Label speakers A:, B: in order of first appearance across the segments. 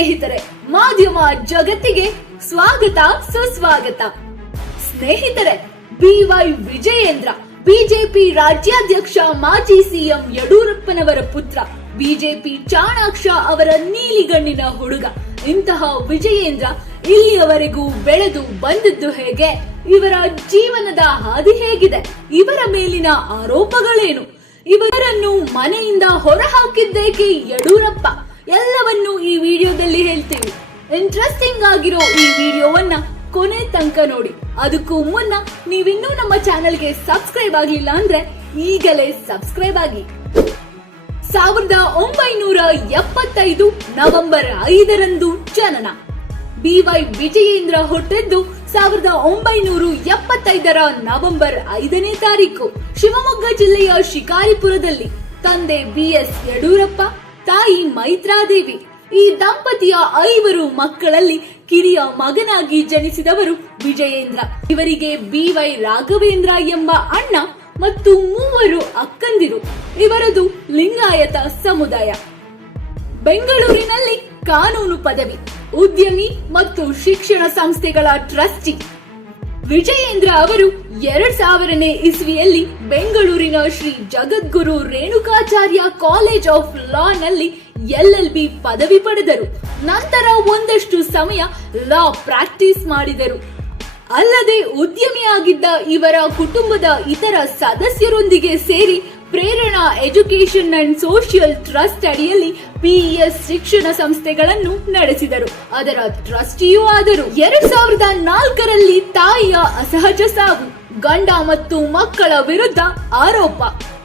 A: ಸ್ನೇಹಿತರೆ, ಮಾಧ್ಯಮ ಜಗತ್ತಿಗೆ ಸ್ವಾಗತ, ಸುಸ್ವಾಗತ. ಸ್ನೇಹಿತರೆ ಬಿವೈ ವಿಜಯೇಂದ್ರ, ಬಿಜೆಪಿ ರಾಜ್ಯಾಧ್ಯಕ್ಷ, ಮಾಜಿ ಸಿಎಂ ಯಡಿಯೂರಪ್ಪನವರ ಪುತ್ರ, ಬಿಜೆಪಿ ಚಾಣಾಕ್ಷ ಅವರ ನೀಲಿಗಣ್ಣಿನ ಹುಡುಗ. ಇಂತಹ ವಿಜಯೇಂದ್ರ ಇಲ್ಲಿಯವರೆಗೂ ಬೆಳೆದು ಬಂದದ್ದು ಹೇಗೆ? ಇವರ ಜೀವನದ ಹಾದಿ ಹೇಗಿದೆ? ಇವರ ಮೇಲಿನ ಆರೋಪಗಳೇನು? ಇವರನ್ನು ಮನೆಯಿಂದ ಹೊರಹಾಕಿದ್ದೇಕೆ ಯಡಿಯೂರಪ್ಪ? ಎಲ್ಲವನ್ನು ಈ ವಿಡಿಯೋದಲ್ಲಿ ಹೇಳ್ತೀವಿ ಇಂಟ್ರೆಸ್ಟಿಂಗ್ ಆಗಿರೋ ಈ ವಿಡಿಯೋವನ್ನ ಕೊನೆ ತನಕ ನೋಡಿ. ಅದಕ್ಕೂ ಮುನ್ನ ನೀವಿನ್ನೂ ನಮ್ಮ ಚಾನೆಲ್ಗೆ ಸಬ್ಸ್ಕ್ರೈಬ್ ಆಗಲಿಲ್ಲ ಅಂದ್ರೆ ಈಗಲೇ ಸಬ್ಸ್ಕ್ರೈಬ್ ಆಗಿ. ಸಾವಿರದ ಒಂಬೈನೂರ ಎಪ್ಪತ್ತೈದು ನವೆಂಬರ್ ಐದರಂದು ಜನನ. ಬಿವೈ ವಿಜಯೇಂದ್ರ ಹುಟ್ಟಿದ್ದು ಸಾವಿರದ ಒಂಬೈನೂರ ಎಪ್ಪತ್ತೈದರ ನವೆಂಬರ್ ಐದನೇ ತಾರೀಕು. ಶಿವಮೊಗ್ಗ ಜಿಲ್ಲೆಯ ಶಿಕಾರಿಪುರದಲ್ಲಿ ತಂದೆ ಬಿ ಎಸ್ ಯಡಿಯೂರಪ್ಪ ತಾಯಿ ಮೈತ್ರಾದೇವಿ. ಈ ದಂಪತಿಯ ಐವರು ಮಕ್ಕಳಲ್ಲಿ ಕಿರಿಯ ಮಗನಾಗಿ ಜನಿಸಿದವರು ವಿಜಯೇಂದ್ರ. ಇವರಿಗೆ ಬಿವೈ ರಾಘವೇಂದ್ರ ಎಂಬ ಅಣ್ಣ ಮತ್ತು ಮೂವರು ಅಕ್ಕಂದಿರು. ಇವರದು ಲಿಂಗಾಯತ ಸಮುದಾಯ. ಬೆಂಗಳೂರಿನಲ್ಲಿ ಕಾನೂನು ಪದವಿ, ಉದ್ಯಮಿ ಮತ್ತು ಶಿಕ್ಷಣ ಸಂಸ್ಥೆಗಳ ಟ್ರಸ್ಟಿ ವಿಜಯೇಂದ್ರ ಅವರು ಎರಡ್ ಸಾವಿರನೇ ಇಸ್ವಿಯಲ್ಲಿ ಬೆಂಗಳೂರಿನ Shri Jagadguru Renukacharya college of law ನಲ್ಲಿ ಎಲ್ಎಲ್ಬಿ ಪದವಿ ಪಡೆದರು. ನಂತರ ಒಂದಷ್ಟು ಸಮಯ ಲಾ ಪ್ರಾಕ್ಟೀಸ್ ಮಾಡಿದರು. ಅಲ್ಲದೆ ಉದ್ಯಮಿಯಾಗಿದ್ದ ಇವರ ಕುಟುಂಬದ ಇತರ ಸದಸ್ಯರೊಂದಿಗೆ ಸೇರಿ Prerana education and social trust ಅಡಿಯಲ್ಲಿ ಪಿಇಎಸ್ ಶಿಕ್ಷಣ ಸಂಸ್ಥೆಗಳನ್ನು ನಡೆಸಿದರು. ಅದರ ಟ್ರಸ್ಟಿಯೂ ಆದರು. ಎರಡ್ ಸಾವಿರದ ನಾಲ್ಕರಲ್ಲಿ ತಾಯಿಯ ಅಸಹಜ ಸಾವು, ಗಂಡ ಮತ್ತು ಮಕ್ಕಳ ವಿರುದ್ಧ ಆರೋಪ.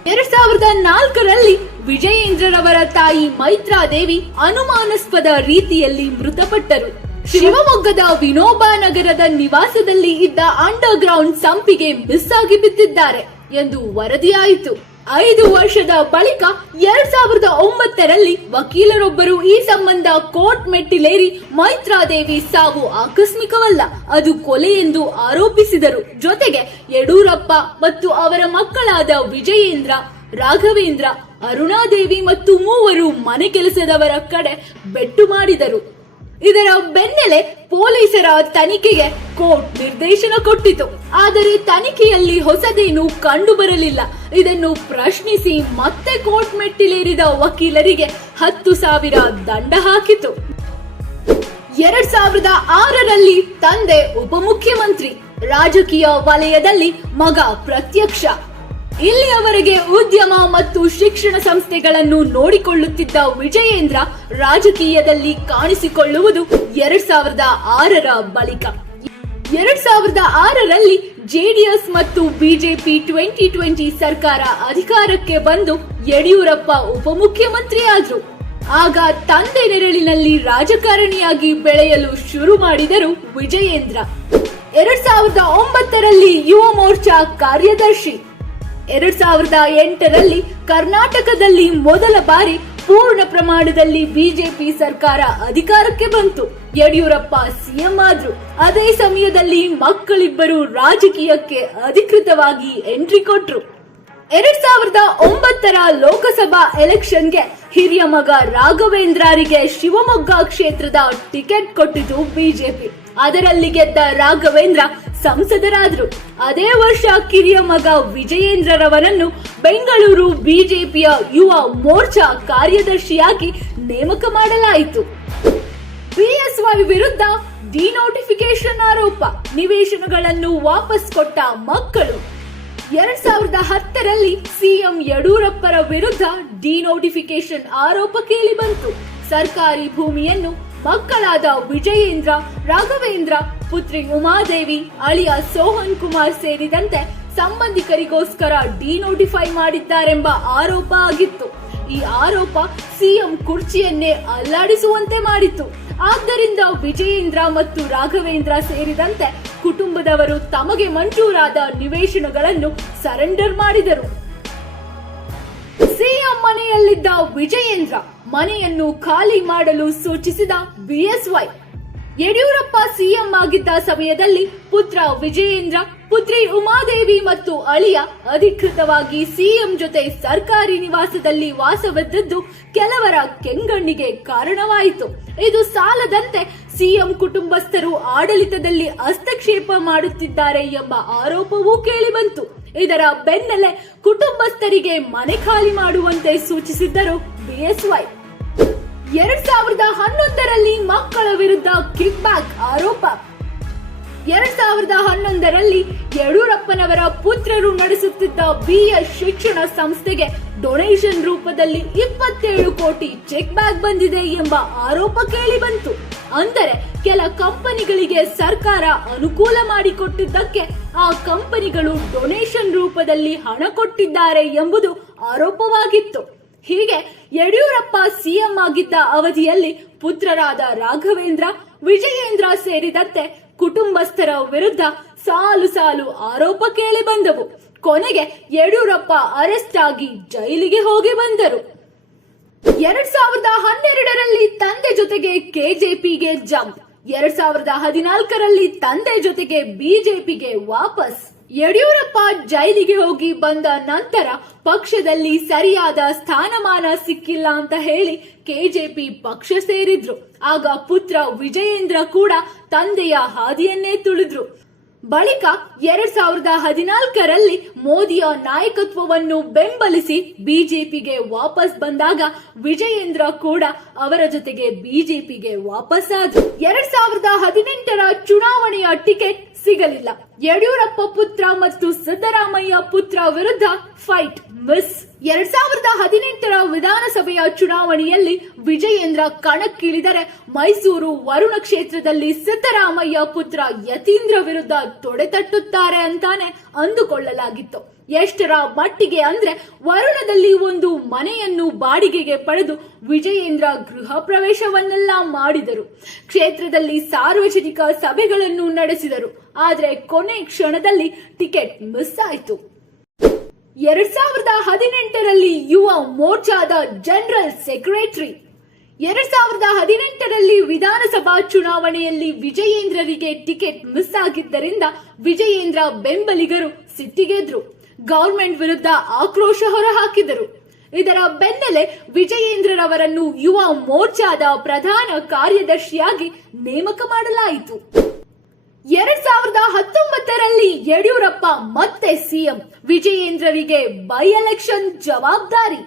A: ಎರಡ್ ಸಾವಿರದ ನಾಲ್ಕರಲ್ಲಿ ವಿಜಯೇಂದ್ರರವರ ತಾಯಿ ಮೈತ್ರಾದೇವಿ ಅನುಮಾನಾಸ್ಪದ ರೀತಿಯಲ್ಲಿ ಮೃತಪಟ್ಟರು. ಶಿವಮೊಗ್ಗದ ವಿನೋಬಾ ನಗರದ ನಿವಾಸದಲ್ಲಿ ಇದ್ದ ಅಂಡರ್ ಗ್ರೌಂಡ್ ಸಂಪಿಗೆ ಮಿಸ್ ಆಗಿ ಬಿದ್ದಿದ್ದಾರೆ ಎಂದು ವರದಿಯಾಯಿತು. ಐದು ವರ್ಷದ ಬಳಿಕ ಎರಡ್ ಸಾವಿರದ ಒಂಬತ್ತರಲ್ಲಿ ವಕೀಲರೊಬ್ಬರು ಈ ಸಂಬಂಧ ಕೋರ್ಟ್ ಮೆಟ್ಟಿಲೇರಿ ಮೈತ್ರಾದೇವಿ ಸಾವು ಆಕಸ್ಮಿಕವಲ್ಲ. ಅದು ಕೊಲೆ ಎಂದು ಆರೋಪಿಸಿದರು. ಜೊತೆಗೆ ಯಡೂರಪ್ಪ ಮತ್ತು ಅವರ ಮಕ್ಕಳಾದ ವಿಜಯೇಂದ್ರ, ರಾಘವೇಂದ್ರ, ಅರುಣಾದೇವಿ ಮತ್ತು ಮೂವರು ಮನೆ ಕೆಲಸದವರ ಕಡೆ ಬೆಟ್ಟು ಮಾಡಿದರು. ಇದರ ಬೆನ್ನಲ್ಲೇ ಪೊಲೀಸರ ತನಿಖೆಗೆ ಕೋರ್ಟ್ ನಿರ್ದೇಶನ ಕೊಟ್ಟಿತು. ಆದರೆ ತನಿಖೆಯಲ್ಲಿ ಹೊಸದೇನು ಕಂಡು ಬರಲಿಲ್ಲ ಇದನ್ನು ಪ್ರಶ್ನಿಸಿ ಮತ್ತೆ ಕೋರ್ಟ್ ಮೆಟ್ಟಿಲೇರಿದ ವಕೀಲರಿಗೆ ಹತ್ತು ಸಾವಿರ ದಂಡ ಹಾಕಿತು. ಎರಡ್ ಸಾವಿರದ ಆರರಲ್ಲಿ ತಂದೆ ಉಪಮುಖ್ಯಮಂತ್ರಿ, ರಾಜಕೀಯ ವಲಯದಲ್ಲಿ ಮಗ ಪ್ರತ್ಯಕ್ಷ. ಇಲ್ಲಿಯವರೆಗೆ ಉದ್ಯಮ ಮತ್ತು ಶಿಕ್ಷಣ ಸಂಸ್ಥೆಗಳನ್ನು ನೋಡಿಕೊಳ್ಳುತ್ತಿದ್ದ ವಿಜಯೇಂದ್ರ ರಾಜಕೀಯದಲ್ಲಿ ಕಾಣಿಸಿಕೊಳ್ಳುವುದು ಎರಡ್ ಸಾವಿರದ ಆರರ ಬಳಿಕ. ಎರಡ್ ಸಾವಿರದ ಆರರಲ್ಲಿ ಜೆಡಿಎಸ್ ಮತ್ತು ಬಿಜೆಪಿ ಟ್ವೆಂಟಿ ಟ್ವೆಂಟಿ ಸರ್ಕಾರ ಅಧಿಕಾರಕ್ಕೆ ಬಂದು ಯಡಿಯೂರಪ್ಪ ಉಪಮುಖ್ಯಮಂತ್ರಿಯಾದ್ರು. ಆಗ ತಂದೆ ನೆರಳಿನಲ್ಲಿ ರಾಜಕಾರಣಿಯಾಗಿ ಬೆಳೆಯಲು ಶುರು ಮಾಡಿದರು ವಿಜಯೇಂದ್ರ. ಎರಡ್ ಸಾವಿರದ ಒಂಬತ್ತರಲ್ಲಿ ಯುವ ಮೋರ್ಚಾ ಕಾರ್ಯದರ್ಶಿ. ಎರಡ್ ಸಾವಿರದ ಎಂಟರಲ್ಲಿ ಕರ್ನಾಟಕದಲ್ಲಿ ಮೊದಲ ಬಾರಿ ಪೂರ್ಣ ಪ್ರಮಾಣದಲ್ಲಿ ಬಿಜೆಪಿ ಸರ್ಕಾರ ಅಧಿಕಾರಕ್ಕೆ ಬಂತು. ಯಡಿಯೂರಪ್ಪ ಸಿಎಂ ಆದ್ರು. ಅದೇ ಸಮಯದಲ್ಲಿ ಮಕ್ಕಳಿಬ್ಬರು ರಾಜಕೀಯಕ್ಕೆ ಅಧಿಕೃತವಾಗಿ ಎಂಟ್ರಿ ಕೊಟ್ರು. ಎರಡ್ ಸಾವಿರದ ಒಂಬತ್ತರ ಲೋಕಸಭಾ ಎಲೆಕ್ಷನ್ಗೆ ಹಿರಿಯ ಮಗ ರಾಘವೇಂದ್ರರಿಗೆ ಶಿವಮೊಗ್ಗ ಕ್ಷೇತ್ರದ ಟಿಕೆಟ್ ಕೊಟ್ಟಿತು ಬಿಜೆಪಿ. ಅದರಲ್ಲಿ ಗೆದ್ದ ರಾಘವೇಂದ್ರ ಸಂಸದರಾದ್ರು. ಅದೇ ವರ್ಷ ಕಿರಿಯ ಮಗ ವಿಜಯೇಂದ್ರರವರನ್ನು ಬೆಂಗಳೂರು ಬಿಜೆಪಿಯ ಯುವ ಮೋರ್ಚಾ ಕಾರ್ಯದರ್ಶಿಯಾಗಿ ನೇಮಕ ಮಾಡಲಾಯಿತು. ಬಿಎಸ್ವೈ ವಿರುದ್ಧ ಡಿನೋಟಿಫಿಕೇಶನ್ ಆರೋಪ, ನಿವೇಶನಗಳನ್ನು ವಾಪಸ್ ಕೊಟ್ಟ ಮಕ್ಕಳು. ಎರಡ್ ಸಾವಿರದ ಹತ್ತರಲ್ಲಿ ಸಿಎಂ ಯಡಿಯೂರಪ್ಪರ ವಿರುದ್ಧ ಡಿನೋಟಿಫಿಕೇಶನ್ ಆರೋಪ ಕೇಳಿ ಬಂತು. ಸರ್ಕಾರಿ ಭೂಮಿಯನ್ನು ಮಕ್ಕಳಾದ ವಿಜಯೇಂದ್ರ, ರಾಘವೇಂದ್ರ, ಪುತ್ರಿ ಉಮಾದೇವಿ ಅಳಿಯ ಸೋಹನ್ ಕುಮಾರ್ ಸೇರಿದಂತೆ ಸಂಬಂಧಿಕರಿಗೋಸ್ಕರ ಡಿನೋಟಿಫೈ ಮಾಡಿದ್ದಾರೆಂಬ ಆರೋಪ ಆಗಿತ್ತು. ಈ ಆರೋಪ ಸಿಎಂ ಕುರ್ಚಿಯನ್ನೇ ಅಲ್ಲಾಡಿಸುವಂತೆ ಮಾಡಿತ್ತು. ಆದ್ದರಿಂದ ವಿಜಯೇಂದ್ರ ಮತ್ತು ರಾಘವೇಂದ್ರ ಸೇರಿದಂತೆ ಕುಟುಂಬದವರು ತಮಗೆ ಮಂಜೂರಾದ ನಿವೇಶನಗಳನ್ನು ಸರೆಂಡರ್ ಮಾಡಿದರು. ಸಿಎಂ ಮನೆಯಲ್ಲಿದ್ದ ವಿಜಯೇಂದ್ರ ಮನೆಯನ್ನು ಖಾಲಿ ಮಾಡಲು ಸೂಚಿಸಿದ ಬಿಎಸ್ವೈ. ಯಡಿಯೂರಪ್ಪ ಸಿಎಂ ಆಗಿದ್ದ ಸಮಯದಲ್ಲಿ ಪುತ್ರ ವಿಜಯೇಂದ್ರ, ಪುತ್ರಿ ಉಮಾದೇವಿ ಮತ್ತು ಅಳಿಯ ಅಧಿಕೃತವಾಗಿ ಸಿಎಂ ಜೊತೆ ಸರ್ಕಾರಿ ನಿವಾಸದಲ್ಲಿ ವಾಸವಿದ್ದದ್ದು ಕೆಲವರ ಕೆಂಗಣ್ಣಿಗೆ ಕಾರಣವಾಯಿತು. ಇದು ಸಾಲದಂತೆ ಸಿಎಂ ಕುಟುಂಬಸ್ಥರು ಆಡಳಿತದಲ್ಲಿ ಹಸ್ತಕ್ಷೇಪ ಮಾಡುತ್ತಿದ್ದಾರೆ ಎಂಬ ಆರೋಪವೂ ಕೇಳಿಬಂತು. ಇದರ ಬೆನ್ನಲ್ಲೇ ಕುಟುಂಬಸ್ಥರಿಗೆ ಮನೆ ಖಾಲಿ ಮಾಡುವಂತೆ ಸೂಚಿಸಿದ್ದರು ಬಿಎಸ್ವೈ. ಎರಡ್ ಸಾವಿರದ ಹನ್ನೊಂದರಲ್ಲಿ ಮಕ್ಕಳ ವಿರುದ್ಧ ಕಿಕ್ ಬ್ಯಾಕ್ ಆರೋಪ. ಎರಡ್ ಸಾವಿರದ ಹನ್ನೊಂದರಲ್ಲಿ ಯಡಿಯೂರಪ್ಪನವರ ಪುತ್ರರು ನಡೆಸುತ್ತಿದ್ದ ಬಿಎಸ್ ಶಿಕ್ಷಣ ಸಂಸ್ಥೆಗೆ ಡೊನೇಷನ್ ರೂಪದಲ್ಲಿ ಇಪ್ಪತ್ತೇಳು ಕೋಟಿ ಚೆಕ್ ಬ್ಯಾಗ್ ಬಂದಿದೆ ಎಂಬ ಆರೋಪ ಕೇಳಿಬಂತು ಅಂದರೆ ಕೆಲ ಕಂಪನಿಗಳಿಗೆ ಸರ್ಕಾರ ಅನುಕೂಲ ಮಾಡಿಕೊಟ್ಟಿದ್ದಕ್ಕೆ ಆ ಕಂಪನಿಗಳು ಡೊನೇಷನ್ ರೂಪದಲ್ಲಿ ಹಣ ಕೊಟ್ಟಿದ್ದಾರೆ ಎಂಬುದು ಆರೋಪವಾಗಿತ್ತು. ಹೀಗೆ ಯಡಿಯೂರಪ್ಪ ಸಿಎಂ ಆಗಿದ್ದ ಅವಧಿಯಲ್ಲಿ ಪುತ್ರರಾದ ರಾಘವೇಂದ್ರ, ವಿಜಯೇಂದ್ರ ಸೇರಿದಂತೆ ಕುಟುಂಬಸ್ಥರ ವಿರುದ್ಧ ಸಾಲು ಸಾಲು ಆರೋಪ ಕೇಳಿ ಬಂದವು. ಕೊನೆಗೆ ಯಡಿಯೂರಪ್ಪ ಅರೆಸ್ಟ್ ಆಗಿ ಜೈಲಿಗೆ ಹೋಗಿ ಬಂದರು. ಎರಡ್ ಸಾವಿರದ ಹನ್ನೆರಡರಲ್ಲಿ ತಂದೆ ಜೊತೆಗೆ ಕೆಜೆಪಿಗೆ ಜಂಪ್, ಎರಡ್ ಸಾವಿರದ ಹದಿನಾಲ್ಕರಲ್ಲಿ ತಂದೆ ಜೊತೆಗೆ ಬಿಜೆಪಿಗೆ ವಾಪಸ್. ಯಡಿಯೂರಪ್ಪ ಜೈಲಿಗೆ ಹೋಗಿ ಬಂದ ನಂತರ ಪಕ್ಷದಲ್ಲಿ ಸರಿಯಾದ ಸ್ಥಾನಮಾನ ಸಿಕ್ಕಿಲ್ಲ ಅಂತ ಹೇಳಿ ಕೆಜೆಪಿ ಪಕ್ಷ ಸೇರಿದ್ರು. ಆಗ ಪುತ್ರ ವಿಜಯೇಂದ್ರ ಕೂಡ ತಂದೆಯ ಹಾದಿಯನ್ನೇ ತುಳಿದ್ರು. ಬಳಿಕ ಎರಡ್ ಸಾವಿರದ ಹದಿನಾಲ್ಕರಲ್ಲಿ ಮೋದಿಯ ನಾಯಕತ್ವವನ್ನು ಬೆಂಬಲಿಸಿ ಬಿಜೆಪಿಗೆ ವಾಪಸ್ ಬಂದಾಗ ವಿಜಯೇಂದ್ರ ಕೂಡ ಅವರ ಜೊತೆಗೆ ಬಿಜೆಪಿಗೆ ವಾಪಸ್ ಆದ್ರು ಎರಡ್ ಸಾವಿರದ ಹದಿನೆಂಟರ ಚುನಾವಣೆಯ ಟಿಕೆಟ್ ಸಿಗಲಿಲ್ಲ. ಯಡಿಯೂರಪ್ಪ ಪುತ್ರ ಮತ್ತು ಸಿದ್ದರಾಮಯ್ಯ ಪುತ್ರ ವಿರುದ್ಧ ಫೈಟ್ ಮಿಸ್ ಎರಡ್ ಸಾವಿರದ ಹದಿನೆಂಟರ ವಿಧಾನಸಭೆಯ ಚುನಾವಣೆಯಲ್ಲಿ ವಿಜಯೇಂದ್ರ ಕಣಕ್ಕಿಳಿದರೆ ಮೈಸೂರು ವರುಣ ಕ್ಷೇತ್ರದಲ್ಲಿ ಸಿದ್ದರಾಮಯ್ಯ ಪುತ್ರ ಯತೀಂದ್ರ ವಿರುದ್ಧ ತೊಡೆತಟ್ಟುತ್ತಾರೆ ಅಂತಾನೆ ಅಂದುಕೊಳ್ಳಲಾಗಿತ್ತು. ಎಷ್ಟರ ಮಟ್ಟಿಗೆ ಅಂದ್ರೆ ವರುಣದಲ್ಲಿ ಒಂದು ಮನೆಯನ್ನು ಬಾಡಿಗೆಗೆ ಪಡೆದು ವಿಜಯೇಂದ್ರ ಗೃಹ ಪ್ರವೇಶವನ್ನೆಲ್ಲ ಮಾಡಿದರು. ಕ್ಷೇತ್ರದಲ್ಲಿ ಸಾರ್ವಜನಿಕ ಸಭೆಗಳನ್ನು ನಡೆಸಿದರು. ಆದರೆ ಕೊನೆ ಕ್ಷಣದಲ್ಲಿ ಟಿಕೆಟ್ ಮಿಸ್ ಆಯಿತು ಎರಡ್ ಸಾವಿರದ ಹದಿನೆಂಟರಲ್ಲಿ ಯುವ ಮೋರ್ಚಾದ ಜನರಲ್ ಸೆಕ್ರೆಟರಿ. ಎರಡ್ ಸಾವಿರದ ಹದಿನೆಂಟರಲ್ಲಿ ವಿಧಾನಸಭಾ ಚುನಾವಣೆಯಲ್ಲಿ ವಿಜಯೇಂದ್ರರಿಗೆ ಟಿಕೆಟ್ ಮಿಸ್ ಆಗಿದ್ದರಿಂದ ವಿಜಯೇಂದ್ರ ಬೆಂಬಲಿಗರು ಸಿಟ್ಟಿಗೆದ್ರು. ಗವರ್ಮೆಂಟ್ ವಿರುದ್ಧ ಆಕ್ರೋಶ ಹೊರಹಾಕಿದರು. ಇದರ ಬೆನ್ನಲ್ಲೇ ವಿಜಯೇಂದ್ರರವರನ್ನು ಯುವ ಮೋರ್ಚಾದ ಪ್ರಧಾನ ಕಾರ್ಯದರ್ಶಿಯಾಗಿ ನೇಮಕ ಮಾಡಲಾಯಿತು. ಎರಡ್ ಸಾವಿರದ ಯಡಿಯೂರಪ್ಪ ಮತ್ತೆ ಸಿಎಂ ವಿಜಯೇಂದ್ರರಿಗೆ ಬೈ ಎಲೆಕ್ಷನ್ ಜವಾಬ್ದಾರಿ.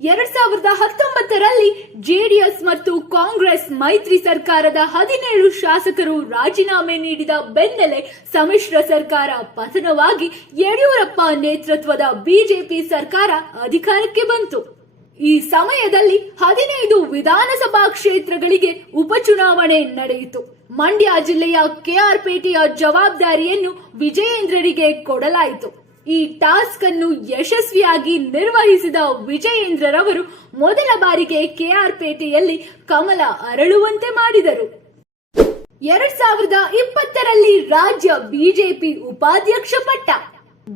A: ಎರಡ್ ಸಾವಿರದ ಹತ್ತೊಂಬತ್ತರಲ್ಲಿ ಜೆಡಿಎಸ್ ಮತ್ತು ಕಾಂಗ್ರೆಸ್ ಮೈತ್ರಿ ಸರ್ಕಾರದ ಹದಿನೇಳು ಶಾಸಕರು ರಾಜೀನಾಮೆ ನೀಡಿದ ಬೆನ್ನಲ್ಲೇ ಸಮ್ಮಿಶ್ರ ಸರ್ಕಾರ ಪತನವಾಗಿ ಯಡಿಯೂರಪ್ಪ ನೇತೃತ್ವದ ಬಿಜೆಪಿ ಸರ್ಕಾರ ಅಧಿಕಾರಕ್ಕೆ ಬಂತು. ಈ ಸಮಯದಲ್ಲಿ ಹದಿನೈದು ವಿಧಾನಸಭಾ ಕ್ಷೇತ್ರಗಳಿಗೆ ಉಪಚುನಾವಣೆ ನಡೆಯಿತು. ಮಂಡ್ಯ ಜಿಲ್ಲೆಯ ಕೆಆರ್ಪೇಟೆಯ ಜವಾಬ್ದಾರಿಯನ್ನು ವಿಜಯೇಂದ್ರರಿಗೆ ಕೊಡಲಾಯಿತು. ಈ ಟಾಸ್ಕ್ ಅನ್ನು ಯಶಸ್ವಿಯಾಗಿ ನಿರ್ವಹಿಸಿದ ವಿಜಯೇಂದ್ರರವರು ಮೊದಲ ಬಾರಿಗೆ ಕೆಆರ್ಪೇಟೆಯಲ್ಲಿ ಕಮಲ ಅರಳುವಂತೆ ಮಾಡಿದರು. ಎರಡ್ ಸಾವಿರದ ಇಪ್ಪತ್ತರಲ್ಲಿ ರಾಜ್ಯ ಬಿಜೆಪಿ ಉಪಾಧ್ಯಕ್ಷ ಪಟ್ಟ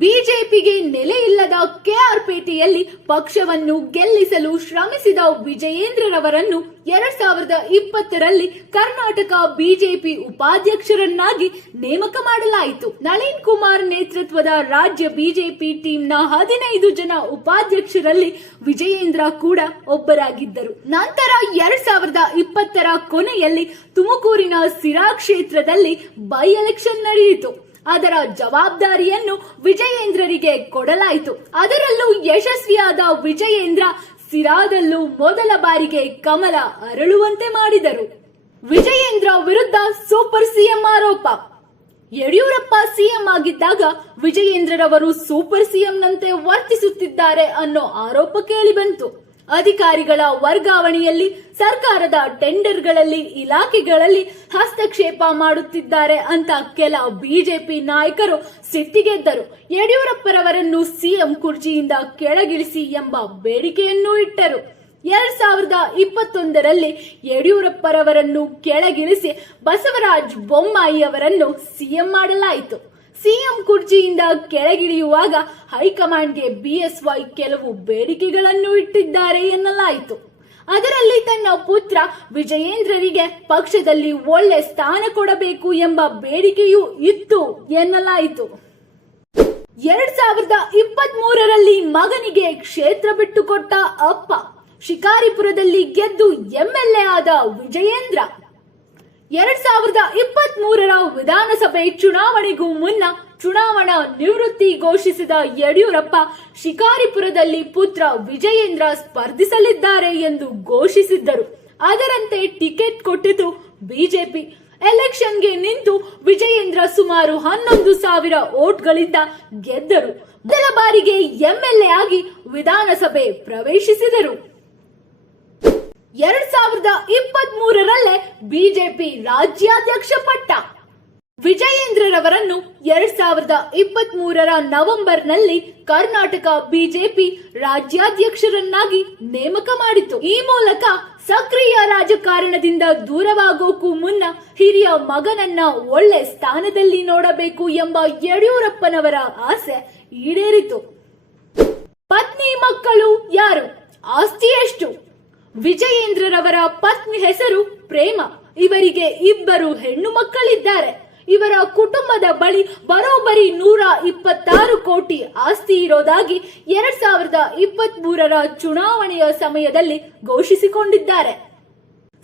A: ಬಿಜೆಪಿಗೆ ನೆಲೆ ಇಲ್ಲದ ಕೆಆರ್ಪೇಟೆಯಲ್ಲಿ ಪಕ್ಷವನ್ನು ಗೆಲ್ಲಿಸಲು ಶ್ರಮಿಸಿದ ವಿಜಯೇಂದ್ರರವರನ್ನು ಎರಡ್ ಸಾವಿರದ ಇಪ್ಪತ್ತರಲ್ಲಿ ಕರ್ನಾಟಕ ಬಿಜೆಪಿ ಉಪಾಧ್ಯಕ್ಷರನ್ನಾಗಿ ನೇಮಕ ಮಾಡಲಾಯಿತು. ನಳಿನ್ ಕುಮಾರ್ ನೇತೃತ್ವದ ರಾಜ್ಯ ಬಿಜೆಪಿ ಟೀಮ್ನ ಹದಿನೈದು ಜನ ಉಪಾಧ್ಯಕ್ಷರಲ್ಲಿ ವಿಜಯೇಂದ್ರ ಕೂಡ ಒಬ್ಬರಾಗಿದ್ದರು. ನಂತರ ಎರಡ್ ಸಾವಿರದ ಇಪ್ಪತ್ತರ ಕೊನೆಯಲ್ಲಿ ತುಮಕೂರಿನ ಸಿರಾ ಕ್ಷೇತ್ರದಲ್ಲಿ ಬೈ ಎಲೆಕ್ಷನ್ ನಡೆಯಿತು. ಅದರ ಜವಾಬ್ದಾರಿಯನ್ನು ವಿಜಯೇಂದ್ರರಿಗೆ ಕೊಡಲಾಯಿತು. ಅದರಲ್ಲೂ ಯಶಸ್ವಿಯಾದ ವಿಜಯೇಂದ್ರ ಸಿರಾದಲ್ಲೂ ಮೊದಲ ಬಾರಿಗೆ ಕಮಲ ಅರಳುವಂತೆ ಮಾಡಿದರು. ವಿಜಯೇಂದ್ರ ವಿರುದ್ಧ ಸೂಪರ್ ಸಿಎಂ ಆರೋಪ. ಯಡಿಯೂರಪ್ಪ ಸಿಎಂ ಆಗಿದ್ದಾಗ ವಿಜಯೇಂದ್ರರವರು ಸೂಪರ್ ಸಿಎಂನಂತೆ ವರ್ತಿಸುತ್ತಿದ್ದಾರೆ ಅನ್ನೋ ಆರೋಪ ಕೇಳಿಬಂತು. ಅಧಿಕಾರಿಗಳ ವರ್ಗಾವಣೆಯಲ್ಲಿ ಸರ್ಕಾರದ ಟೆಂಡರ್ಗಳಲ್ಲಿ ಇಲಾಖೆಗಳಲ್ಲಿ ಹಸ್ತಕ್ಷೇಪ ಮಾಡುತ್ತಿದ್ದಾರೆ ಅಂತ ಕೆಲ ಬಿಜೆಪಿ ನಾಯಕರು ಸಿಟ್ಟಿಗೆದ್ದರು. ಯಡಿಯೂರಪ್ಪರವರನ್ನು ಸಿಎಂ ಕುರ್ಚಿಯಿಂದ ಕೆಳಗಿಳಿಸಿ ಎಂಬ ಬೇಡಿಕೆಯನ್ನು ಇಟ್ಟರು. ಎರಡ್ ಸಾವಿರದ ಇಪ್ಪತ್ತೊಂದರಲ್ಲಿ ಯಡಿಯೂರಪ್ಪರವರನ್ನು ಕೆಳಗಿಳಿಸಿ ಬಸವರಾಜ್ ಬೊಮ್ಮಾಯಿ ಅವರನ್ನು ಸಿಎಂ ಮಾಡಲಾಯಿತು. ಸಿಎಂ ಕುರ್ಚಿಯಿಂದ ಕೆಳಗಿಳಿಯುವಾಗ ಹೈಕಮಾಂಡ್ಗೆ ಬಿಎಸ್ವೈ ಕೆಲವು ಬೇಡಿಕೆಗಳನ್ನು ಇಟ್ಟಿದ್ದಾರೆ ಎನ್ನಲಾಯಿತು. ಅದರಲ್ಲಿ ತನ್ನ ಪುತ್ರ ವಿಜಯೇಂದ್ರರಿಗೆ ಪಕ್ಷದಲ್ಲಿ ಒಳ್ಳೆ ಸ್ಥಾನ ಕೊಡಬೇಕು ಎಂಬ ಬೇಡಿಕೆಯೂ ಇತ್ತು ಎನ್ನಲಾಯಿತು. ಎರಡ್ ಸಾವಿರದ ಇಪ್ಪತ್ತ್ ಮೂರರಲ್ಲಿ ಮಗನಿಗೆ ಕ್ಷೇತ್ರ ಬಿಟ್ಟುಕೊಟ್ಟ ಅಪ್ಪ ಶಿಕಾರಿಪುರದಲ್ಲಿ ಗೆದ್ದು ಎಂಎಲ್ಎ ಆದ ವಿಜಯೇಂದ್ರ ಎರಡ್ ಸಾವಿರದ ಇಪ್ಪತ್ತ್ ಮೂರರ ವಿಧಾನಸಭೆ ಚುನಾವಣೆಗೂ ಮುನ್ನ ಚುನಾವಣಾ ನಿವೃತ್ತಿ ಘೋಷಿಸಿದ ಯಡಿಯೂರಪ್ಪ ಶಿಕಾರಿಪುರದಲ್ಲಿ ಪುತ್ರ ವಿಜಯೇಂದ್ರ ಸ್ಪರ್ಧಿಸಲಿದ್ದಾರೆ ಎಂದು ಘೋಷಿಸಿದ್ದರು. ಅದರಂತೆ ಟಿಕೆಟ್ ಕೊಟ್ಟಿತು ಬಿಜೆಪಿ. ಎಲೆಕ್ಷನ್ಗೆ ನಿಂತು ವಿಜಯೇಂದ್ರ ಸುಮಾರು ಹನ್ನೊಂದು ಸಾವಿರ ಓಟ್ಗಳಿಂದ ಗೆದ್ದರು. ಮೊದಲ ಬಾರಿಗೆ ಎಂಎಲ್ಎ ಆಗಿ ವಿಧಾನಸಭೆ ಪ್ರವೇಶಿಸಿದರು. ಎರಡ್ ಸಾವಿರದ ಇಪ್ಪತ್ತ್ ಮೂರರಲ್ಲೇ ಬಿಜೆಪಿ ರಾಜ್ಯಾಧ್ಯಕ್ಷ ಪಟ್ಟ. ವಿಜಯೇಂದ್ರರವರನ್ನು ಎರಡ್ ಸಾವಿರದ ಇಪ್ಪತ್ತ್ ಮೂರರ ನವೆಂಬರ್ನಲ್ಲಿ ಕರ್ನಾಟಕ ಬಿಜೆಪಿ ರಾಜ್ಯಾಧ್ಯಕ್ಷರನ್ನಾಗಿ ನೇಮಕ ಮಾಡಿತು. ಈ ಮೂಲಕ ಸಕ್ರಿಯ ರಾಜಕಾರಣದಿಂದ ದೂರವಾಗೋಕ್ಕೂ ಮುನ್ನ ಹಿರಿಯ ಮಗನನ್ನ ಒಳ್ಳೆ ಸ್ಥಾನದಲ್ಲಿ ನೋಡಬೇಕು ಎಂಬ ಯಡಿಯೂರಪ್ಪನವರ ಆಸೆ ಈಡೇರಿತು. ಪತ್ನಿ ಮಕ್ಕಳು ಯಾರು? ಆಸ್ತಿ ಎಷ್ಟು? ವಿಜಯೇಂದ್ರರವರ ಪತ್ನಿ ಹೆಸರು ಪ್ರೇಮ. ಇವರಿಗೆ ಇಬ್ಬರು ಹೆಣ್ಣು ಮಕ್ಕಳಿದ್ದಾರೆ. ಇವರ ಕುಟುಂಬದ ಬಳಿ ಬರೋಬ್ಬರಿ ನೂರ ಇಪ್ಪತ್ತಾರು ಕೋಟಿ ಆಸ್ತಿ ಇರೋದಾಗಿ ಎರಡ್ ಸಾವಿರದ ಇಪ್ಪತ್ತ್ ಮೂರರ ಚುನಾವಣೆಯ ಸಮಯದಲ್ಲಿ ಘೋಷಿಸಿಕೊಂಡಿದ್ದಾರೆ.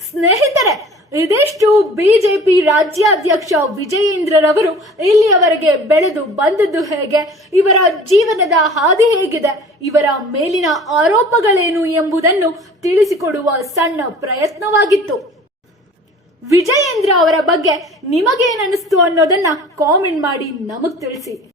A: ಸ್ನೇಹಿತರೆ ಇದೆಷ್ಟು ಬಿಜೆಪಿ ರಾಜ್ಯಾಧ್ಯಕ್ಷ ವಿಜಯೇಂದ್ರರವರು ಇಲ್ಲಿಯವರೆಗೆ ಬೆಳೆದು ಬಂದದ್ದು ಹೇಗೆ? ಇವರ ಜೀವನದ ಹಾದಿ ಹೇಗಿದೆ? ಇವರ ಮೇಲಿನ ಆರೋಪಗಳೇನು ಎಂಬುದನ್ನು ತಿಳಿಸಿಕೊಡುವ ಸಣ್ಣ ಪ್ರಯತ್ನವಾಗಿತ್ತು. ವಿಜಯೇಂದ್ರ ಅವರ ಬಗ್ಗೆ ನಿಮಗೇನಿಸ್ತು ಅನ್ನೋದನ್ನ ಕಾಮೆಂಟ್ ಮಾಡಿ ನಮಗ್ ತಿಳಿಸಿ.